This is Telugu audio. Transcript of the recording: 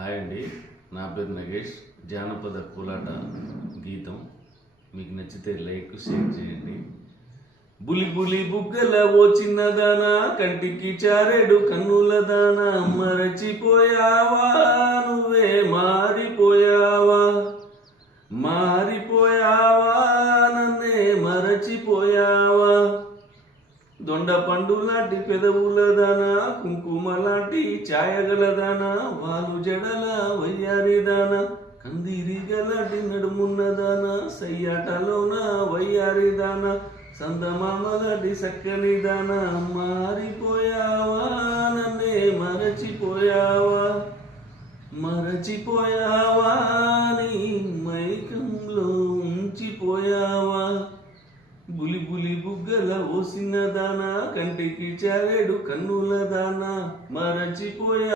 హాయ్ అండి, నా పేరు నగేష్. జానపద కోలాట గీతం మీకు నచ్చితే లైక్ షేర్ చేయండి. బులి బులి బుగ్గల ఓ చిన్నదానా, కంటికి చారెడు కన్నుల దానా, మరచిపోయావా నువ్వే మారిపోయావా, మారిపోయావా నన్నే మరచిపోయావా. దొండ పండు లాంటి పెదవులదానా, కుంకుమ లాంటి ఛాయగలదానా, వాలు జడల వయ్యారిదానా, కందిరిగలాంటి నడుమున్నదానా, సయ్యాటలోన వయ్యారిదానా, సందమామలాంటి సక్కనిదానా, మారిపోయావా నన్నే మరచిపోయావా, మరచిపోయావా నీ మైకంలో ఉంచిపోయావా. బులి బులి బుగ్గల ఓ చిన్నదానా, కంటికి చారెడు కన్నుల దానా, మరచిపోయా.